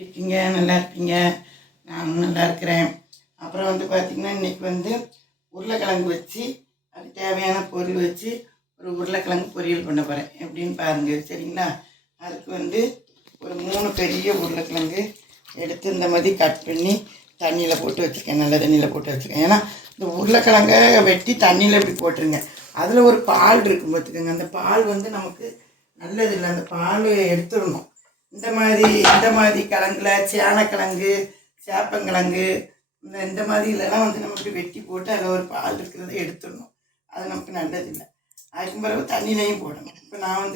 இருக்கீங்க? நல்லா இருப்பீங்க. நானும் நல்லா இருக்கிறேன். அப்புறம் பார்த்திங்கன்னா, இன்றைக்கி உருளைக்கிழங்கு வச்சு அதுக்கு தேவையான பொருள் வச்சு ஒரு உருளைக்கிழங்கு பொரியல் பண்ண போகிறேன். எப்படின்னு பாருங்கள், சரிங்களா? அதுக்கு ஒரு 3 பெரிய உருளைக்கிழங்கு எடுத்து இந்த மாதிரி கட் பண்ணி தண்ணியில் போட்டு வச்சுருக்கேன். நல்ல தண்ணியில் போட்டு வச்சுருக்கேன். ஏன்னா இந்த உருளைக்கிழங்கை வெட்டி தண்ணியில் இப்படி போட்டுருங்க. அதில் ஒரு பால் இருக்கும் பார்த்துக்கோங்க. அந்த பால் நமக்கு நல்லதில்லை. அந்த பால் எடுத்துடணும். இந்த மாதிரி கிழங்குல சேனக்கிழங்கு, சேப்பங்கிழங்கு, இந்த மாதிரிலலாம் நம்ம இப்படி வெட்டி போட்டு அதில் ஒரு பால் இருக்கிறத எடுத்துடணும். அது நமக்கு நல்லதில்லை. அதுக்கு பிறகு தண்ணியிலையும் போடணும். இப்போ நான்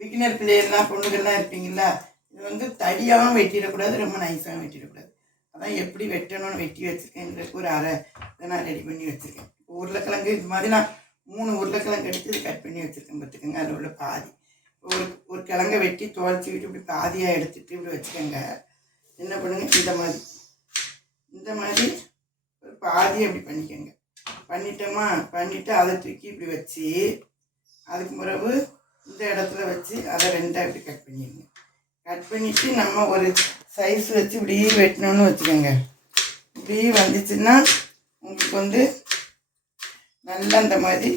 பிகினர் பிள்ளைகள்லாம் பொண்ணுகள்லாம் இருப்பீங்களா, இது தடியாகவும் வெட்டிடக்கூடாது, ரொம்ப நைஸாகவும் வெட்டிடக்கூடாது. அதான் எப்படி வெட்டணும்னு வெட்டி வச்சுருக்கேங்கிறதுக்கு ஒரு அரை இதை நான் ரெடி பண்ணி வச்சுருக்கேன். இப்போ உருளைக்கிழங்கு இது மாதிரி நான் 3 உருளைக்கிழங்கு எடுத்து இது கட் பண்ணி வச்சுருக்கேன் பார்த்துக்கோங்க. அதில் உள்ள பாதி ஒரு கிழங்கை வெட்டி துவைச்சி விட்டு இப்படி பாதியாக எடுத்துகிட்டு இப்படி வச்சுக்கோங்க. என்ன பண்ணுங்க, இந்த மாதிரி ஒரு பாதியை இப்படி பண்ணிக்கோங்க. பண்ணிவிட்டு அதை தூக்கி இப்படி வச்சு அதுக்கு பிறகு இந்த இடத்துல வச்சு அதை 2ஆக இப்படி கட் பண்ணிடுங்க. கட் பண்ணிவிட்டு நம்ம ஒரு சைஸ் வச்சு இப்படி வெட்டணும்னு வச்சுக்கோங்க. இப்படி வந்துச்சுன்னா உங்களுக்கு நல்லா இந்த மாதிரி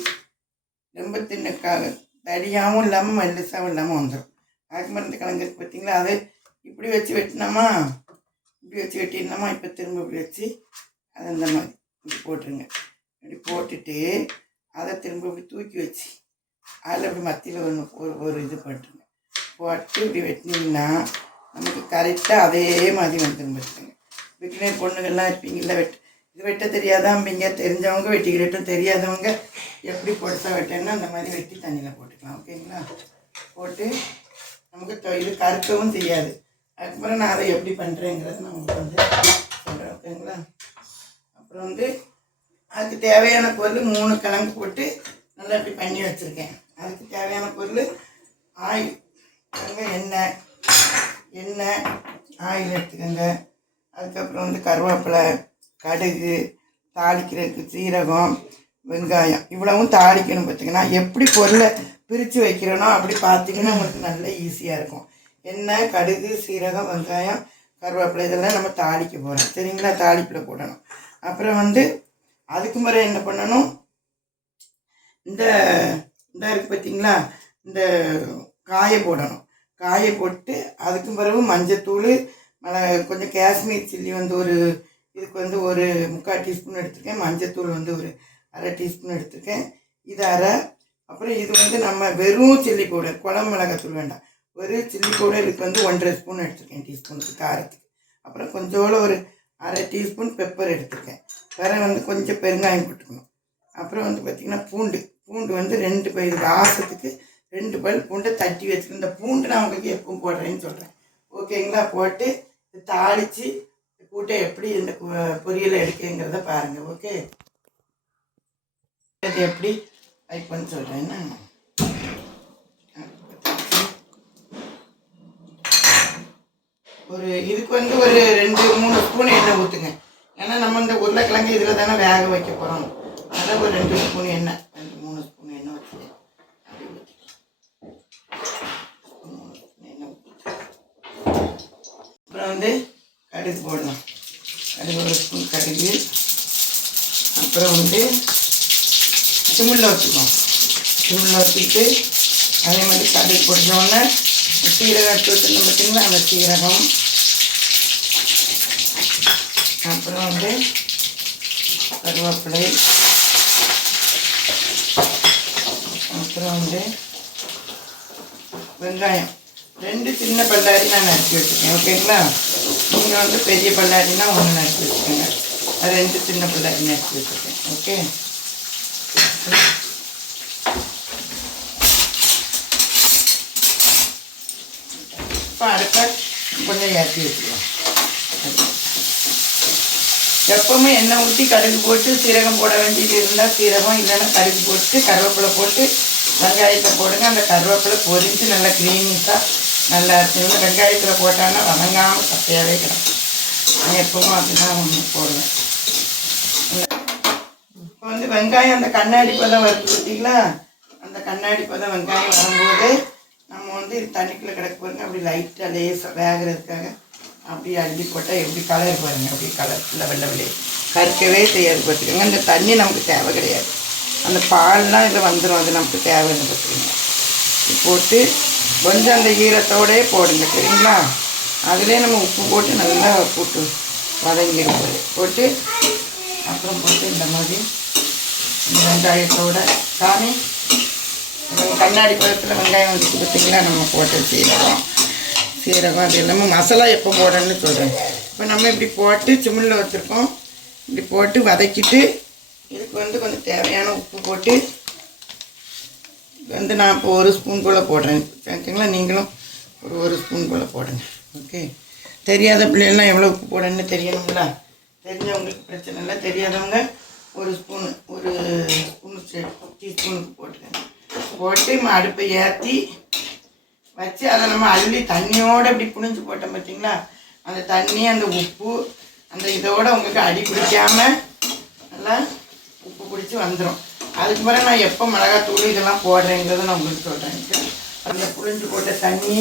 ரொம்ப தின்னுக்காக தடியாகவும் இல்லாமல் மெல்லிசாகவும் இல்லாமல் வந்துடும். அதுக்கு மருந்து கிழங்கு பார்த்தீங்களா, அதை இப்படி வச்சு வெட்டினோமா, இப்படி வச்சு வெட்டினோமா, இப்போ திரும்ப இப்படி வச்சு அதை இந்த மாதிரி இப்படி போட்டுருங்க. இப்படி போட்டுட்டு அதை திரும்ப இப்படி தூக்கி வச்சு அதில் இப்படி மத்தியில் ஒரு இது போட்டுருங்க. போட்டு இப்படி வெட்டினீங்கன்னா நமக்கு கரெக்டாக அதே மாதிரி வந்துடும் பார்த்துங்க. பிகினர் பொண்ணுகள்லாம் இருப்பீங்களா, இது வெட்ட தெரியாதாம்பிங்க. தெரிஞ்சவங்க வெட்டிக்கிட்டட்டும், தெரியாதவங்க எப்படி பொடிசா வெட்டேன்னா அந்த மாதிரி வெட்டி தண்ணியில் போட்டுக்கலாம். ஓகேங்களா? போட்டு நமக்கு இது கருக்கவும் செய்யாது. அதுக்கப்புறம் நான் அதை எப்படி பண்ணுறேங்கிறது நான் உங்களுக்கு சொல்கிறேன். ஓகேங்களா? அப்புறம் அதுக்கு தேவையான பொருள் 3 கிழங்கு போட்டு நல்லா இப்படி பண்ணி வச்சுருக்கேன். அதுக்கு தேவையான பொருள் ஆயில், எண்ணெய் ஆயில் எடுத்துக்கோங்க. அதுக்கப்புறம் கருவேப்பிலை, கடுகு, தாளிக்கிறதுக்கு சீரகம், வெங்காயம், இவ்வளவும் தாளிக்கணும். பார்த்திங்கன்னா எப்படி பொருளை பிரித்து வைக்கிறேனோ அப்படி பார்த்திங்கன்னா உங்களுக்கு நல்ல ஈஸியாக இருக்கும். எண்ணெய், கடுகு, சீரகம், வெங்காயம், கருவேப்பிலை இதெல்லாம் நம்ம தாளிக்க போகிறோம். சரிங்களா? தாளிப்பில் போடணும். அப்புறம் அதுக்கு முறை என்ன பண்ணணும், இந்த இருக்குது பார்த்திங்களா, இந்த காயை போடணும். காயை போட்டு அதுக்கு பிறகு மஞ்சத்தூள், கொஞ்சம் காஷ்மீர் சில்லி ஒரு இதுக்கு ஒரு 3/4 டீஸ்பூன் எடுத்துருக்கேன். மஞ்சத்தூள் ஒரு அரை டீஸ்பூன் எடுத்துருக்கேன். இது அரை. அப்புறம் இது நம்ம வெறும் சில்லி பவுடர், குழம்பு மிளகாத்தூள் வேண்டாம், வெறும் சில்லி பவுடர் இதுக்கு 1.5 ஸ்பூன் எடுத்துருக்கேன் டீஸ்பூனுக்கு காரத்துக்கு. அப்புறம் கொஞ்சோடு ஒரு அரை டீஸ்பூன் பெப்பர் எடுத்துருக்கேன். வேறு கொஞ்சம் பெருங்காயம் போட்டுக்கணும். அப்புறம் பார்த்திங்கன்னா பூண்டு 2 பல், வாசத்துக்கு 2 பல் பூண்டை தட்டி வச்சுக்கணும். இந்த பூண்டு நான் உங்களுக்கு எப்பவும் போடுறேன்னு சொல்கிறேன். ஓகேங்களா? போட்டு தாளித்து கூட்டை எப்படி இந்த பொரியலை எடுக்குங்கிறத பாருங்கள். ஓகே, அது எப்படி வைப்பேன்னு சொல்கிறேன்னா, இதுக்கு ஒரு 2-3 ஸ்பூன் எண்ணெய் ஊற்றுங்க. ஏன்னா நம்ம இந்த உருளைக்கிழங்கு இதில் தானே வேக வைக்க போகிறோம். அதில் ஒரு 2 ஸ்பூன் எண்ணெய், 2-3 ஸ்பூன் எண்ணெய் வச்சுக்கேன். அப்புறம் கடுகு போடலாம். கடுகு 1 ஸ்பூன் கடுகு. அப்புறம் சிம்மில் வச்சுக்கோம். சிம்மில் வச்சுக்கிட்டு அதே மாதிரி கடுகு போட்டோன்னே சீரகம் எடுத்து வச்சுருந்தோம் பார்த்திங்கன்னா, அந்த சீரகம். அப்புறம் கருவேப்பிலை. அப்புறம் வெங்காயம் 2 சின்ன பல்லாரி நான் நறுக்கி வச்சுருக்கேன். ஓகேங்களா? நீங்கள் பெரிய பல்லாரினா 1 நறுக்கி வச்சுக்கோங்க. அது 2 சின்ன பல்லாரி நறுக்கி வச்சுருக்கேன். ஓகே, இப்போ அடுப்பை கொஞ்சம் ஏற்றி வச்சுக்கலாம். எப்பவுமே எண்ணெய் ஊற்றி கடுகு போட்டு சீரகம் போட வேண்டியது இருந்தால் சீரகம், இல்லைன்னா கடுகு போட்டு கருவேப்பிலை போட்டு வெங்காயத்தை போடுங்க. அந்த கருவேப்பிலை பொரிஞ்சு நல்லா க்ரீனிஸாக நல்லா இருக்கும். வெங்காயத்தில் போட்டாங்கன்னா வதங்காமல் சத்தையாகவே கிடக்கும். நான் எப்பவும் அப்படிதான் போடுவேன். இப்போ வெங்காயம் அந்த கண்ணாடி பதம் வருது பார்த்தீங்களா, அந்த கண்ணாடி பதம் வெங்காயம் வரும்போது நம்ம இது தண்ணிக்குள்ளே கிடக்க பாருங்க. அப்படி லைட்டாக லேசாக வேகிறதுக்காக அப்படி அள்ளி போட்டால் எப்படி கலர் பாருங்கள், அப்படி கலர்ஃபுல்லாக வெள்ளை வெள்ளையே கருக்கவே செய்யாது பார்த்துக்கோங்க. இந்த தண்ணி நமக்கு தேவை கிடையாது, அந்த பால்லாம் இதில் வந்துடும், அது நமக்கு தேவைன்னு பார்த்துக்கோங்க. போட்டு கொஞ்சம் அந்த ஈரத்தோடே போடுங்க சரிங்களா. அதிலே நம்ம உப்பு போட்டு நல்லா போட்டு வதங்கிடும் போட்டு அப்புறம் போட்டு இந்த மாதிரி இந்த வெங்காயத்தோட சாமி கண்ணாடி பழத்தில் வெங்காயம் வந்துட்டு பார்த்திங்களா. நம்ம போட்டு சீரகம் அது எல்லாமே மசாலா எப்போ போடணும்னு சொல்கிறேன். இப்போ நம்ம இப்படி போட்டு சிம்மில் வச்சுருக்கோம், இப்படி போட்டு வதக்கிட்டு இதுக்கு வந்து கொஞ்சம் தேவையான உப்பு போட்டு வந்து நான் இப்போ 1 ஸ்பூன் போல் போடுறேன் ஓகேங்களா. நீங்களும் ஒரு ஸ்பூன் போல் போடுங்க. ஓகே, தெரியாத பிள்ளைகள்லாம் எவ்வளோ உப்பு போடணும்னு தெரியணுங்களா. தெரிஞ்சவங்களுக்கு பிரச்சனை இல்லை, தெரியாதவங்க ஒரு ஸ்பூன் டீஸ்பூனுக்கு போட்டுக்கோங்க. போட்டு அடுப்பை ஏற்றி வச்சு அதை நம்ம அள்ளி தண்ணியோடு இப்படி புழிஞ்சு போட்டோம் பார்த்தீங்களா. அந்த தண்ணி அந்த உப்பு அந்த இதோடு உங்களுக்கு அடி பிடிக்காமல் நல்லா உப்பு பிடிச்சி வந்துடும். அதுக்கு பிறகு நான் எப்போ மிளகாத்தூள் இதெல்லாம் போடுறேங்கிறத நான் உங்களுக்கு சொல்கிறேன். அந்த புழிஞ்சு போட்ட தண்ணி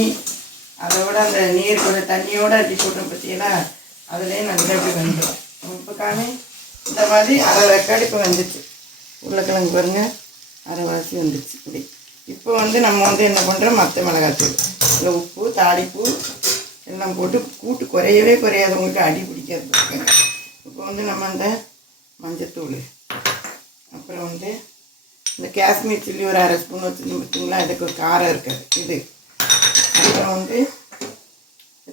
அதோட அந்த நீர் கொஞ்சம் தண்ணியோடு அடி போட்டோம் பார்த்தீங்கன்னா அதுலேயே நல்லா இப்படி வந்துடும். இப்போ காமி இந்த மாதிரி அரை ரெக்கார்டு இப்போ வந்துச்சு. உருளைக்கிழங்கு பாருங்கள் அரைவாசி வந்துச்சு இப்படி. இப்போ வந்து நம்ம வந்து என்ன பண்ணுறோம், மற்ற மிளகாத்தூள் இல்லை உப்பு தாளிப்பு எல்லாம் போட்டு கூட்டு குறையவே குறையாது, உங்களுக்கு அடி பிடிக்காது பார்த்துக்கோங்க. இப்போ வந்து நம்ம அந்த மஞ்சத்தூள் அப்புறம் வந்து இந்த காஷ்மீர் சில்லி ஒரு 1/2 ஸ்பூன் வச்சுருந்தோம் பார்த்தீங்களா, இதுக்கு ஒரு காரம் இருக்காது இது. அப்புறம் வந்து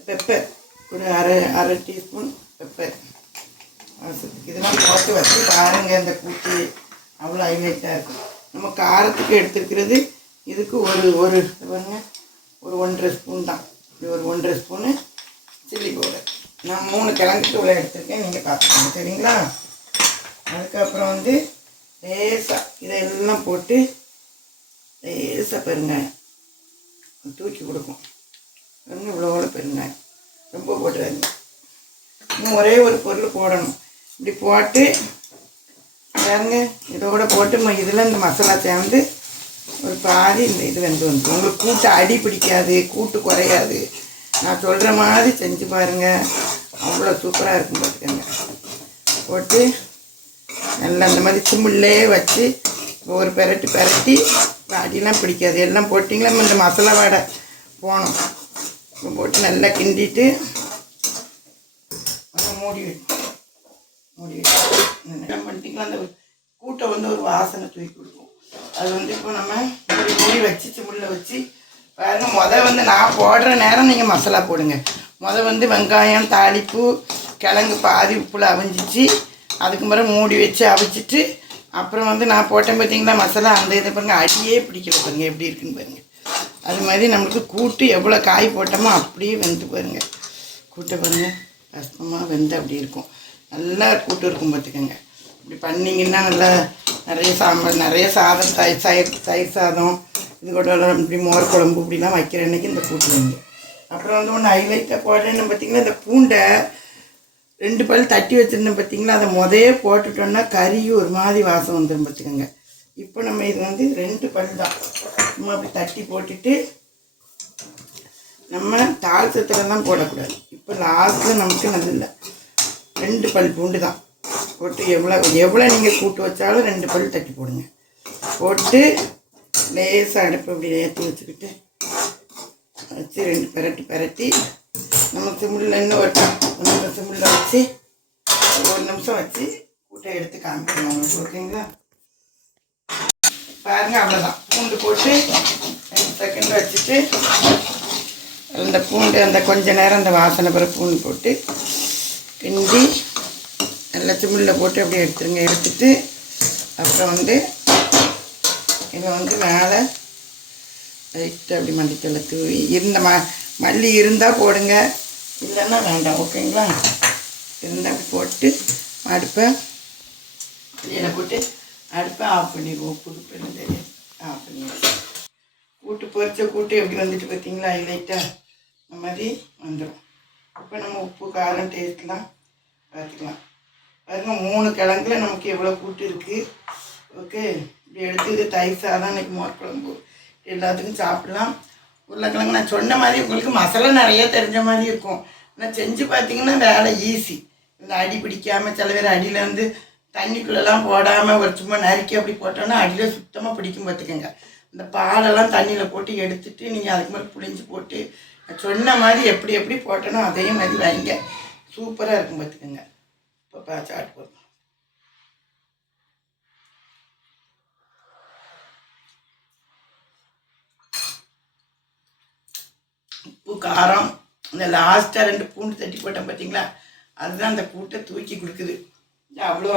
பெப்பர் ஒரு அரை டீஸ்பூன் பெப்பர் வாசத்துக்கு இதெல்லாம் போட்டு வச்சு பாருங்கள். இந்த கூட்டு அவ்வளோ ஹைலைட்டாக இருக்கும். நம்ம காரத்துக்கு எடுத்துருக்கிறது இதுக்கு ஒரு பாருங்க ஒரு 1.5 ஸ்பூன் தான். இது ஒரு 1.5 ஸ்பூனு சில்லி பவுடர். நான் 3 கிழங்குக்கு இவ்வளோ எடுத்துருக்கேன், நீங்கள் பார்த்துக்கோங்க சரிங்களா. அதுக்கப்புறம் வந்து லேசாக இதெல்லாம் போட்டு லேசாக பெருங்காயம் தூக்கி கொடுக்கும். பாருங்க இவ்வளோட பெருங்காயம் ரொம்ப போட்டுறாங்க. இன்னும் ஒரே ஒரு பொருள் போடணும். இப்படி போட்டு பாருங்க இதோட போட்டு இதில் இந்த மசாலா சேர்ந்து ஒரு பாதி இந்த இது வந்து உங்களுக்கு கூட்டு அடி பிடிக்காது, கூட்டு குறையாது. நான் சொல்கிற மாதிரி செஞ்சு பாருங்கள், அவ்வளோ சூப்பராக இருக்கும் பார்த்துக்கோங்க. போட்டு நல்லா அந்த மாதிரி சிம்மிலே வச்சு ஒரு பெரட்டி அடியெல்லாம் பிடிக்காது. எல்லாம் போட்டிங்களா இந்த மசாலா வாடை போகணும். போட்டு நல்லா கிண்டிட்டு மூடி என்ன பண்ணிட்டீங்களா அந்த கூட்டை வந்து ஒரு வாசனை தூக்கி கொடுக்கும். அது வந்து இப்போ நம்ம மூடி வச்சு சிம்மில் வச்சு பாருங்கள். வந்து நான் போடுற நேரம் நீங்கள் மசாலா போடுங்க. வந்து வெங்காயம் தாளிப்பு கிழங்கு பாதி உப்புல அவிஞ்சிச்சு, அதுக்கு பிறகு மூடி வச்சு அவிச்சிட்டு அப்புறம் வந்து நான் போட்டேன் பார்த்தீங்களா மசாலா, அந்த இதை பாருங்கள் அடியே பிடிக்கல பாருங்கள் எப்படி இருக்குன்னு பாருங்கள். அது மாதிரி நம்மளுக்கு கூட்டு எவ்வளோ காய் போட்டோமோ அப்படியே வெந்து பாருங்கள். கூட்டை பாருங்கள் கஷ்டமாக வெந்து அப்படி இருக்கும், நல்லா கூட்டு இருக்கும் பார்த்துக்கோங்க. இப்படி பண்ணிங்கன்னா நல்லா நிறைய சாம்பார் நிறைய சாதம் தயிர் சாதம் இது கூட இப்படி மோர் குழம்பு இப்படிலாம் வைக்கிற அன்றைக்கி இந்த கூட்டு வந்து. அப்புறம் வந்து ஒன்று ஹைலைட்டாக போடுறேன்னு பார்த்திங்கன்னா இந்த பூண்டை 2 பல் தட்டி வச்சுருந்தேன் பார்த்திங்களா, அதை போட்டுட்டோன்னா கறி ஒரு மாதிரி வாசம் வந்துடும் பார்த்துக்கோங்க. இப்போ நம்ம இது வந்து 2 பல் தான் சும்மா அப்படி தட்டி போட்டுட்டு நம்ம தாழ்த்தத்துலலாம் போடக்கூடாது. இப்போ லாஸ்ட்டில் நமக்கு நல்ல 2 பல் பூண்டு தான் போட்டு எவ்வளோ நீங்கள் கூட்டு வச்சாலும் 2 பல் தட்டி போடுங்க. போட்டு லேசாக அடுப்பு இப்படி ஏற்றி வச்சுக்கிட்டு வச்சு 2 பெரட்டி நம்ம சிம்மில் இன்னும் ஒரு சிம்மில் வச்சு 1 நிமிஷம் வச்சு கூட்டை எடுத்து காமிக்கணும் உங்களுக்கு. ஓகேங்களா பாருங்கள் அவ்வளோதான். பூண்டு போட்டு 2 செகண்ட் வச்சுட்டு அந்த பூண்டு அந்த கொஞ்ச நேரம் அந்த வாசனை பிறகு பூண்டு போட்டு கிண்டி நல்லா சிம்மில் போட்டு அப்படியே எடுத்துருங்க. எடுத்துட்டு அப்புறம் வந்து இதை வந்து மேலே லைட்டாக அப்படி மல்லித்தலை தூவி இருந்த மல்லி இருந்தால் போடுங்க, இல்லைன்னா வேண்டாம். ஓகேங்களா இருந்தால் அப்படி போட்டு அடுப்பை வெளியில் போட்டு அடுப்பை ஆஃப் பண்ணிடுவோம். புது பண்ணி தெரியாது ஆஃப் பண்ணிடுவோம். கூட்டு பொரிச்ச கூட்டு எப்படி வந்துட்டு பார்த்தீங்களா லைட்டாக இந்த மாதிரி வந்துடும். இப்போ நம்ம உப்பு காரம் டேஸ்ட்லாம் பார்த்துக்கலாம். பாருங்க 3 கிழங்குல நமக்கு எவ்வளோ கூட்டு இருக்குது. ஓகே இப்படி எடுத்து இது தயிர் சாதம் இன்றைக்கி மோர் குழம்பு எல்லாத்துக்கும் சாப்பிட்லாம். உருளைக்கிழங்கு நான் சொன்ன மாதிரி உங்களுக்கு மசாலா நிறைய தெரிஞ்ச மாதிரி இருக்கும். ஆனால் செஞ்சு பார்த்தீங்கன்னா வேலை ஈஸி. இந்த அடி பிடிக்காமல் சில பேர் அடியில் வந்து தண்ணிக்குள்ளெல்லாம் போடாமல் ஒரு சும்மா நறுக்கி அப்படி போட்டோன்னா அடியில் சுத்தமாக பிடிக்கும் பார்த்துக்கோங்க. இந்த பாலெல்லாம் தண்ணியில் போட்டு எடுத்துட்டு நீங்கள் அதுக்கு மேலே புளிஞ்சு போட்டு சொன்ன மாதிரி எப்படி எப்படி போட்டனோ அதே மாதிரி வைங்க. சூப்பராக இருக்கும் பார்த்துக்கோங்க. இப்போ சாட் போதும். உப்பு காரம் இந்த லாஸ்ட்டாக 2 பூண்டு தட்டி போட்டேன் பார்த்தீங்களா, அதுதான் அந்த கூட்டை தூக்கி கொடுக்குது. அவ்வளோ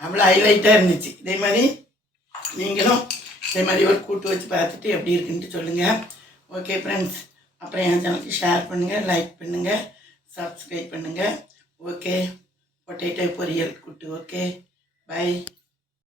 அவ்வளோ ஹைலைட்டாக இருந்துச்சு. இதே மாதிரி நீங்களும் இதே மாதிரி ஒரு கூட்டு வச்சு பார்த்துட்டு எப்படி இருக்குன்ட்டு சொல்லுங்கள். ஓகே ஃப்ரெண்ட்ஸ், அப்புறம் என் சேனலுக்கு ஷேர் பண்ணுங்கள், லைக் பண்ணுங்கள், சப்ஸ்கிரைப் பண்ணுங்கள். ஓகே, பொட்டேட்டோ பொரியல் கூட்டு. Okay, by.